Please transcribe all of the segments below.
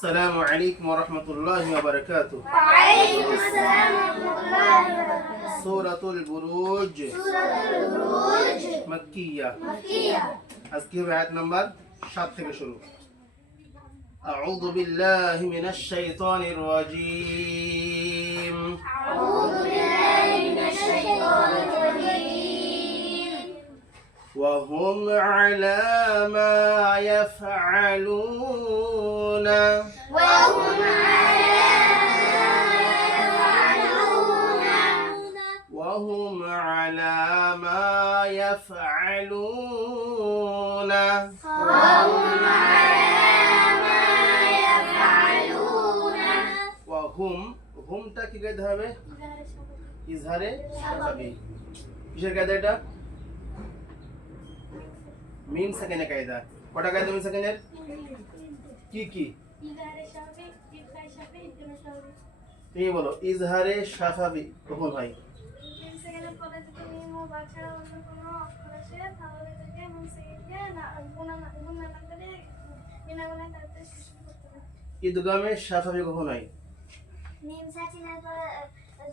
আসসালামু আলাইকুম ওয়া রাহমাতুল্লাহি ওয়া বারাকাতুহু। ওয়ালাইকুম আসসালাম ওয়া রাহমাতুল্লাহি ওয়া বারাকাতুহু। সূরাতুল বুরুজ সূরাতুল বুরুজ মাক্কিয়া। মাক্কিয়া। আজকে আয়াত নাম্বার 7 থেকে শুরু। আউযু বিল্লাহি মিনাশ শাইতানির রাজীম। আউযু বিল্লাহি মিনাশ শাইতানির রাজীম। ওয়া হুম আলা মা ইয়াফআলুনা وهم على وهم على ما يفعلون وهم হুমটা কি কায়দা হবে? ইজহারে শাফাবি। কিসের কায়দা এটা? মিম সাকিনের কায়দা। কটা কায়দা মিম সাকিনের? কি কি? তুমি বলো ইজহারে শাফাবি কখন হয়? ইদগামে শাফাবি কখন হয়? মিম সাকিনের পরে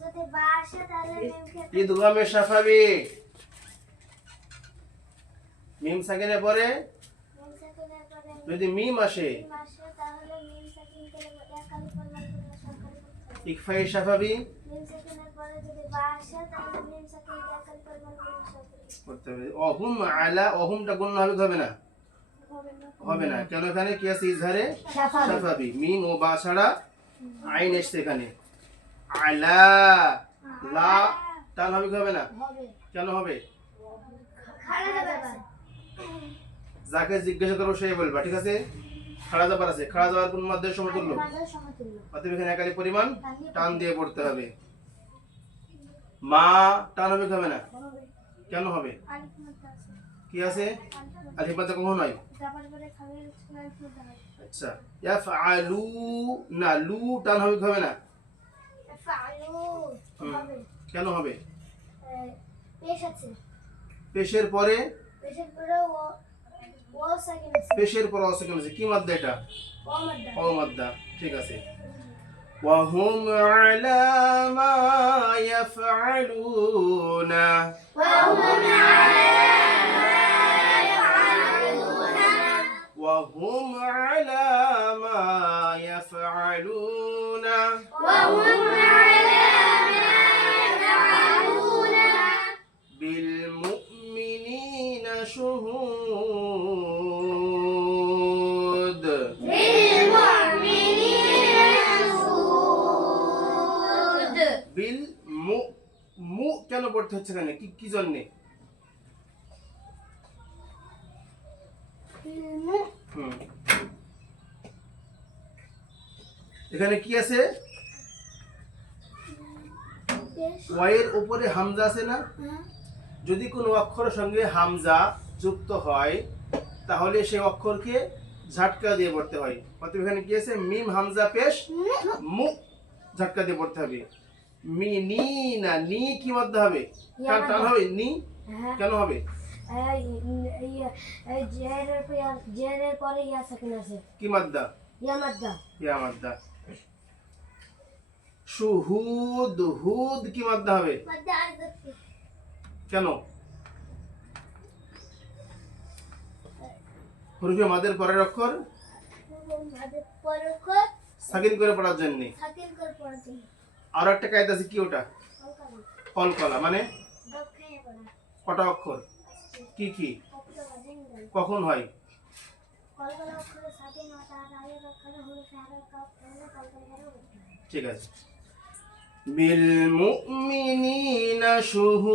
যদি বা আসে তাহলে মিমকে ইদগামে শাফাবি মিম সাকিনের পরে মিম সাকিনের পরে যদি মিম আসে মিম আসে তাহলে মিম সাকিন করে একালি পরিমাণ করে সরকারি করতে হবে। ইকফায়ে শাফাবি মিম সাকিনের পরে যদি বা আসে তাহলে মিম সাকিনকে একালি পরিমাণ করে সরকারি করতে হবে। অহুম আলা অহুমটা গুণ হবে না? হবে না। হবে না। কেন? এখানে কি আছে? ইজহারে শাফাবি। শাফাবি। মিম ও বা ছাড়া আইন এসছে এখানে। আলা লা টান হবে না? হবে। কেন হবে? খাড়া যাবে। যাকে জিজ্ঞাসা করো সেই বলবা, ঠিক আছে? খাড়া যাবার আছে। খাড়া যাওয়ার কোন মাধ্যমে সমতুল্য? মাদের সমতুল্য। অতএব এখানে একালি পরিমাণ টান দিয়ে পড়তে হবে। মা টান হবে না? হবে। কেন হবে? আলিফ মাদ্দা আছে। কি আছে? আলিফ মাদ্দা কখন হয়? যাবার পরে খালি আলিফ মাদ্দা হয়। আচ্ছা, ইয়াফআলু না, লু টান হবে না? ফাআলু হবে। কেন হবে? পেশ আছে। পেশের পরে পেশের পরে ও সাকিন আছে। পেশের পর অসেকেন্ড আছে। কি মাদ্দা এটা? ও মাদ্দা। ও মাদ্দা। ঠিক আছে। وهم على ما يفعلون وهم على ما يفعلون وهم على ما يفعلون وهم على ما يفعلون بالمؤمنين شهود بالمؤمنين شهود বিল মু মু কেন পড়তে হচ্ছে এখানে? কি কি জন্য? এখানে কি আছে? ওয়াইয়ের উপরে হামজা আছে না? যদি কোনো অক্ষরের সঙ্গে হামজা যুক্ত হয় তাহলে সেই অক্ষরকে ঝাটকা দিয়ে পড়তে হয়। অতএব এখানে কি আছে? মিম হামজা পেশ মু ঝাটকা দিয়ে পড়তে হবে। মি নি না, নি কি মধ্যে হবে? টান হবে নি। কেন হবে? জেরের পরে ইয়া সাকিন আছে। কি মাদ্দা? ইয়া মাদ্দা। ইয়া মাদ্দা। শুহুদ হুদ কি মাদ্দা হবে? মাদ্দা আরবি। কেন? হরফে মাদের পরের অক্ষর মাদের পরের অক্ষর সাকিন করে পড়ার জন্য। সাকিন করে পড়ার জন্য। আর একটা কায়দা আছে, কি ওটা? কলকলা মানে দক্ষিণে পড়া। কটা অক্ষর? কি কি? কখন হয়? কলকলা অক্ষরে সাকিন ও তার আগের অক্ষরে হরফে হারাকা হলে কলকলা হবে। ঠিক আছে। বিল মুমিনিনা শুহুদ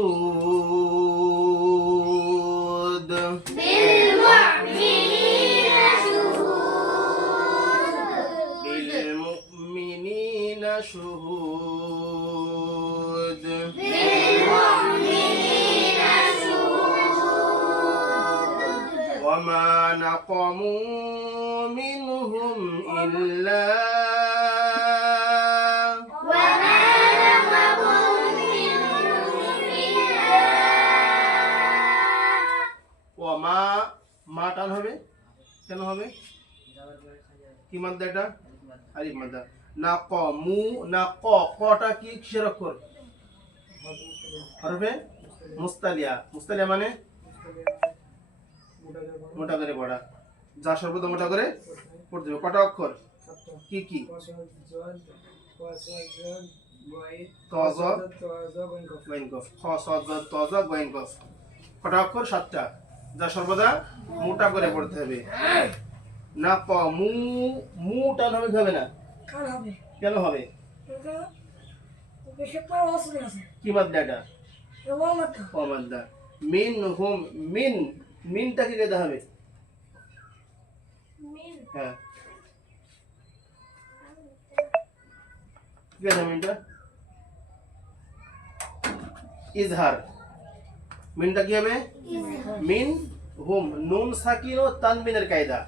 বিল মুমিনিনা শুহুদ বিল মুমিনিনা শুহুদ বিল মুমিনিনা শুহুদ ওয়ামা নাকামু মিনহুম ইল্লা মা টান হবে। কেন হবে? কি মাদ্দা এটা? আলিফ মাদ্দা। না ক মু না ক, কটা কি কিসের অক্ষর? হরফে মুস্তালিয়া। মুস্তালিয়া মানে মোটা করে পড়া, যা সর্বদা মোটা করে পড়তে হবে। কটা অক্ষর? কি কি? তজ গইন কফ, খ স জ ত জ গইন কফ। কটা অক্ষর? 7টা, যা সর্বদা মোটা করে পড়তে হবে। না ক মু, মু টান হবে না? কেন হবে? কি মাদ্দা এটা? ও মাদ্দা। মিন হুম, মিন, মিনটা কি কেটে হবে? হ্যাঁ, কি কেটে মিনটা? ইজহার। মিনটা কি হবে? মিন হুম। নুন সাকিন ও তানবিনের কায়দা।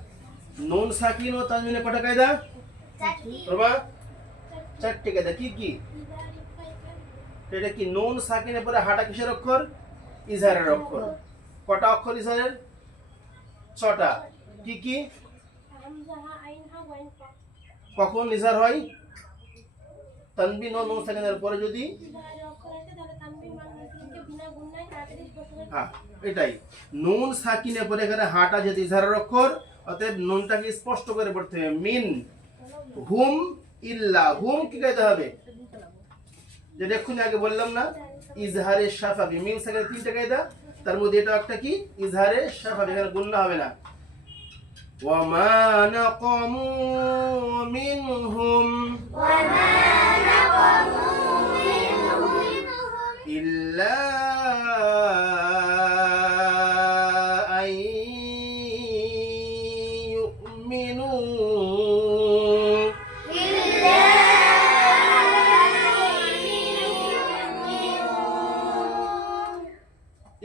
নুন সাকিন ও তানবিনের কটা কায়দা? বাবা 4টি কায়দা। কি কি? এটা কি? নুন সাকিনের পরে হাটা কিসের অক্ষর? ইজহারের অক্ষর। কটা অক্ষর ইজহারের? 6টা। কি কি? কখন ইজহার হয়? তানবিন ও নুন সাকিনের পরে যদি, হ্যাঁ এটাই, নুন সাকিনের পরে এখানে হাটা যেহেতু ইজহারের অক্ষর, অতএব নুনটাকে স্পষ্ট করে পড়তে হবে। মিন হুম ইল্লা। হুম কি কায়দা হবে? যেটা এক্ষুনি আগে বললাম না, ইজহারে শাফাবি। মিম সাকিনের 3টা কায়দা, তার মধ্যে এটা একটা কি? ইজহারে শাফাবি, এখানে গুণনা হবে না। ওয়া মা নাকামু মিনহুম ইল্লা আন ইউমিনু।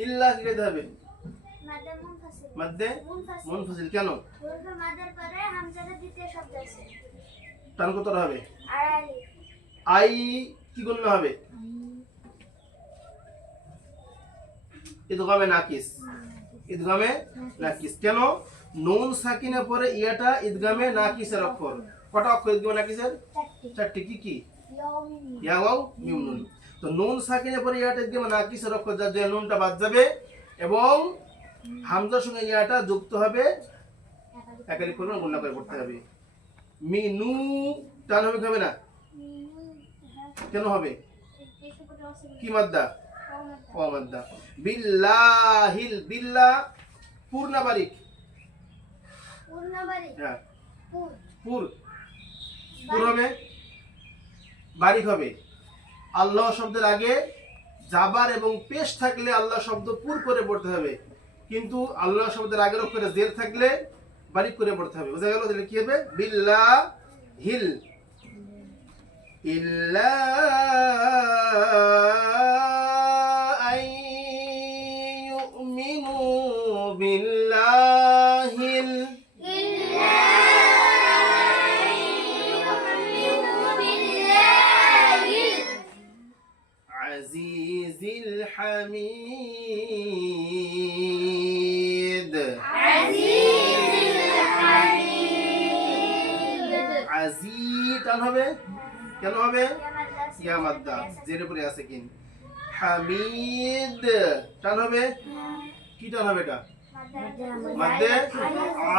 ইল্লা কি কায়দা হবে? মাদ্দে মুনফাসিল। কেন? টান কত হবে? আই কি গুণনা হবে? ইদগামে নাকিস। ইদগামে নাকিস। কেন? নুন সাকিনের পরে ইয়াটা ইদগামে নাকিসের অক্ষর। কটা অক্ষর ইদগামে নাকিসের? 4টি। কি কি? ইয়া ওয়াও মিম নুন। তো নুন সাকিনের পরে ইয়াটা ইদগামে নাকিসের অক্ষর, যার জন্য নুনটা বাদ যাবে এবং হামজার সঙ্গে ইয়াটা যুক্ত হবে, একাধিক পরিমাণ গুণনা করে পড়তে হবে। মিনু টান হবে না? কেন হবে? কি মাদ্দা? ও মাদ্দা। বিল্লাহিল। বিল্লাহ পুর না বারিক? হ্যাঁ, পুর। পুর হবে, বারিক হবে। আল্লাহ শব্দের আগে জাবার এবং পেশ থাকলে আল্লাহ শব্দ পুর করে পড়তে হবে, কিন্তু আল্লাহ শব্দের আগের অক্ষরে জের থাকলে বারিক করে পড়তে হবে। বুঝা গেল? তাহলে কি হবে? বিল্লাহিল ইল্লা আন ইউমিনু বিল্লাহিল আজিজিল হামিদ। আজি টান হবে, কেন হবে? ইয়া মাদ্দা, জের উপরে আছে কিন। হামিদ টান হবে, কি টান হবে এটা? মাদ্দে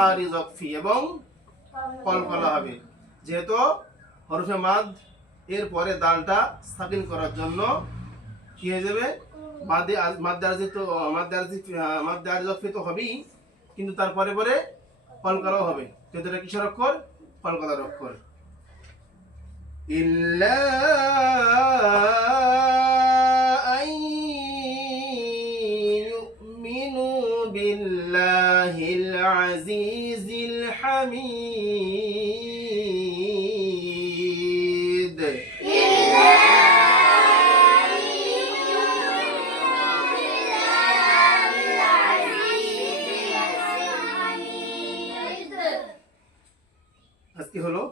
আরিজ ওয়াকফি এবং কলকলা হবে। যেহেতু হরফে মাদ এর পরে দালটা সাকিন করার জন্য কি হয়ে যাবে? মাদ্দে আরিজ ওয়াকফি তো হবেই, কিন্তু তারপরে পরে কলকলাও হবে। যেহেতু এটা কিসের অক্ষর? কলকলার অক্ষর। ইল্লা আন ইউমিনু বিল্লাহিল আজিজিল হামিদ। আজকে হলো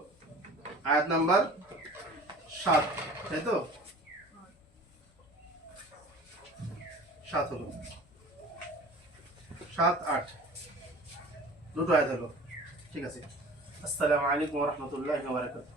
আয়াত নাম্বার 7, তাই তো? 7 হলো, 7, 8 দুটো আয়াত হলো। ঠিক আছে। আসসালামু আলাইকুম ওয়া রাহমাতুল্লাহি ওয়া বারাকাতুহু।